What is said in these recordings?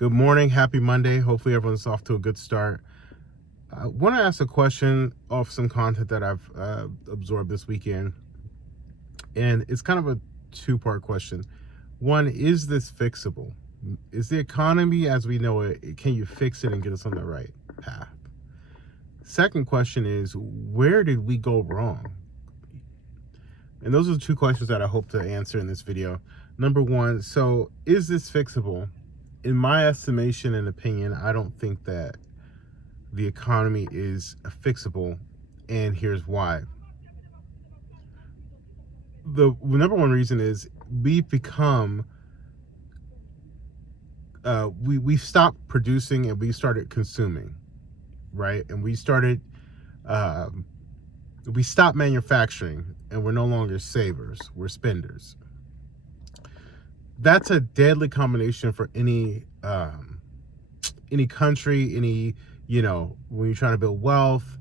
Good morning. Happy Monday. Hopefully everyone's off to a good start. I want to ask a question off some content that I've absorbed this weekend. And it's kind of a two-part question. One, is this fixable? Is the economy as we know it, can you fix it and get us on the right path? Second question is, where did we go wrong? And those are the two questions that I hope to answer in this video. Number one, so is this fixable? In my estimation and opinion, I don't think that the economy is fixable, and here's why. The number one reason is we've become we've stopped producing and we started consuming, right? And we stopped manufacturing, and we're no longer savers, we're spenders. That's a deadly combination for any country, when you're trying to build wealth,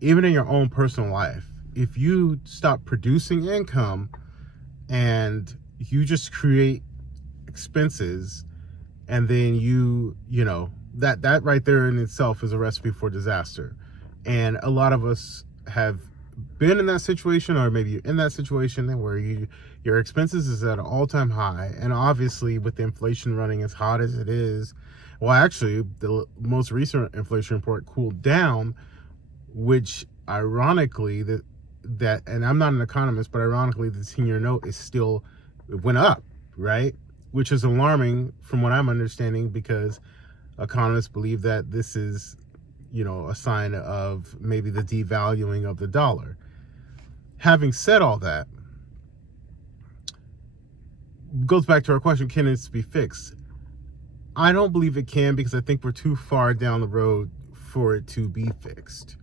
even in your own personal life. If you stop producing income and you just create expenses, and then that right there in itself is a recipe for disaster. And a lot of us have been in that situation, or maybe you're in that situation where your expenses is at an all-time high, and obviously with the inflation running as hot as it is, well, actually the most recent inflation report cooled down, which ironically that and I'm not an economist, but ironically the 10-year note went up, right? Which is alarming from what I'm understanding, because economists believe that this is a sign of maybe the devaluing of the dollar. Having said all that, goes back to our question, can this be fixed? I don't believe it can, because I think we're too far down the road for it to be fixed.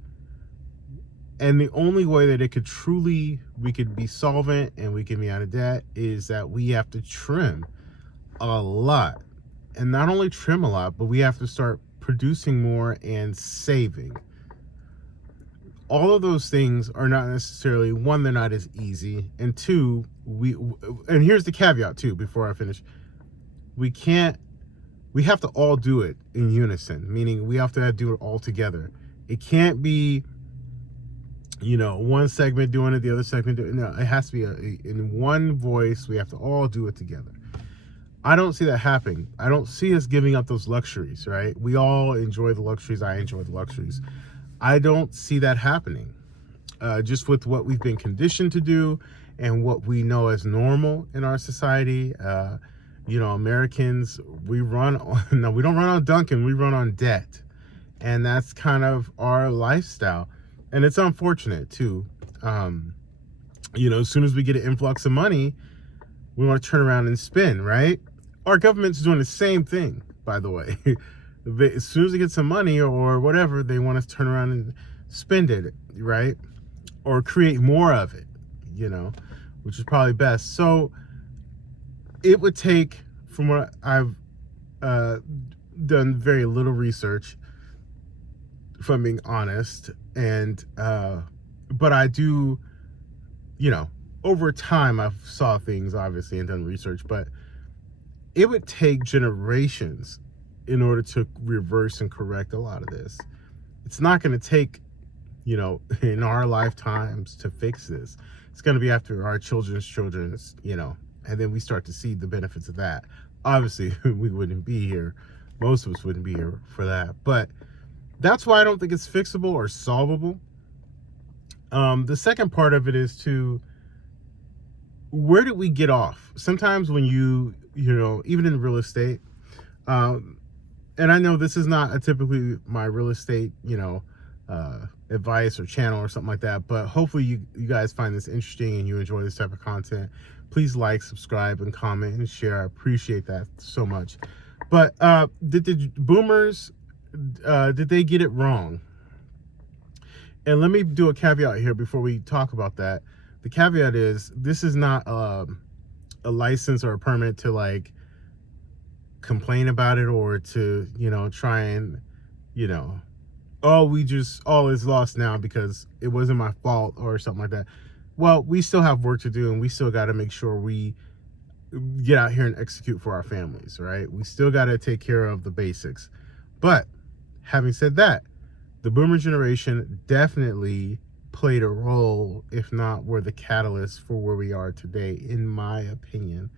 And the only way that we could be solvent and we can be out of debt is that we have to trim a lot. And not only trim a lot, but we have to start producing more and saving. All of those things are not necessarily, one, they're not as easy, and two, and here's the caveat too before I finish, we have to all do it in unison, meaning we have to do it all together. It can't be one segment doing it, the other segment doing it. No, it has to be in one voice. We have to all do it together. I don't see that happening. I don't see us giving up those luxuries, right? We all enjoy the luxuries. I enjoy the luxuries. I don't see that happening. Just with what we've been conditioned to do and what we know as normal in our society. Americans, we don't run on Dunkin', we run on debt. And that's kind of our lifestyle. And it's unfortunate too. As soon as we get an influx of money, we want to turn around and spend, right? Our government's doing the same thing, by the way. As soon as they get some money or whatever, they want us to turn around and spend it, right? Or create more of it, which is probably best. So it would take, from what I've done very little research, if I'm being honest, and but I do, over time I've saw things obviously and done research, but it would take generations in order to reverse and correct a lot of this. It's not going to take, in our lifetimes to fix this. It's going to be after our children's, and then we start to see the benefits of that. Obviously, we wouldn't be here. Most of us wouldn't be here for that. But that's why I don't think it's fixable or solvable. The second part of it is where did we get off? Sometimes when even in real estate, and I know this is not typically my real estate, advice or channel or something like that, but hopefully you guys find this interesting and you enjoy this type of content. Please like, subscribe, and comment and share. I appreciate that so much. But did the boomers, did they get it wrong? And let me do a caveat here before we talk about that. The caveat is, this is not a license or a permit to complain about it, or to try and all is lost now because it wasn't my fault or something like that. Well, we still have work to do, and we still got to make sure we get out here and execute for our families, right? We still got to take care of the basics. But having said that, the boomer generation definitely played a role, if not were the catalyst for where we are today, in my opinion.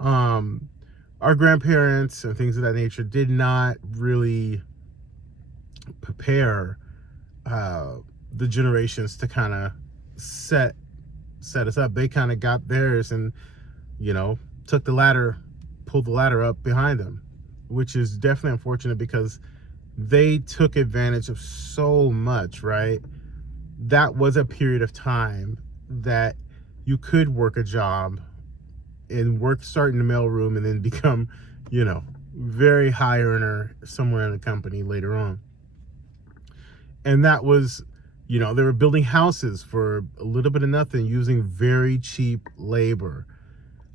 Our grandparents and things of that nature did not really prepare the generations to kind of set us up. They kind of got theirs and, you know, pulled the ladder up behind them, which is definitely unfortunate because they took advantage of so much, right? That was a period of time that you could work a job and start in the mailroom and then become, you know, very high earner somewhere in the company later on. And that was, you know, they were building houses for a little bit of nothing using very cheap labor,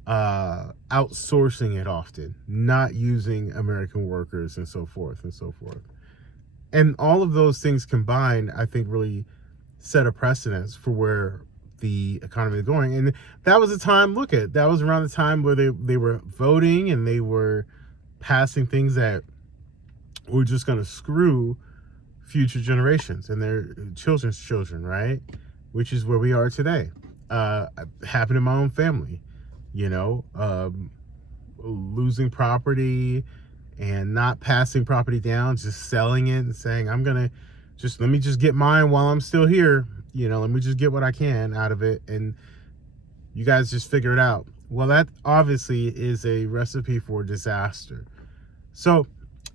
outsourcing it often, not using American workers, and so forth and so forth. And all of those things combined, I think, really set a precedence for where the economy is going. And that was the time, that was around the time where they were voting and they were passing things that were just going to screw future generations and their children's children, right? Which is where we are today. Happened in my own family, you know, losing property and not passing property down, just selling it and saying, let me just get mine while I'm still here. You know, let me just get what I can out of it. And you guys just figure it out. Well, that obviously is a recipe for disaster. So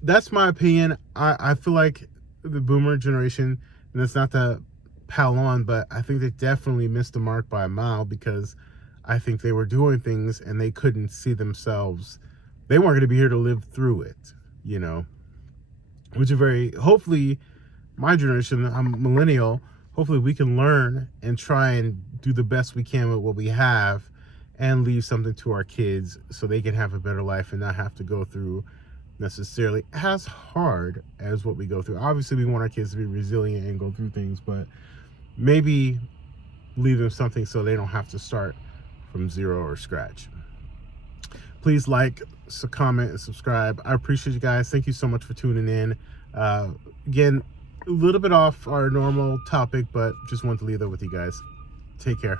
that's my opinion. I feel like the boomer generation, and it's not to pile on, but I think they definitely missed the mark by a mile because I think they were doing things and they couldn't see themselves. They weren't going to be here to live through it, you know, which is hopefully my generation, I'm a millennial, hopefully we can learn and try and do the best we can with what we have and leave something to our kids so they can have a better life and not have to go through necessarily as hard as what we go through. Obviously, we want our kids to be resilient and go through things, but maybe leave them something so they don't have to start from zero or scratch. Please like, comment, and subscribe. I appreciate you guys. Thank you so much for tuning in. Again, a little bit off our normal topic, but just wanted to leave that with you guys. Take care.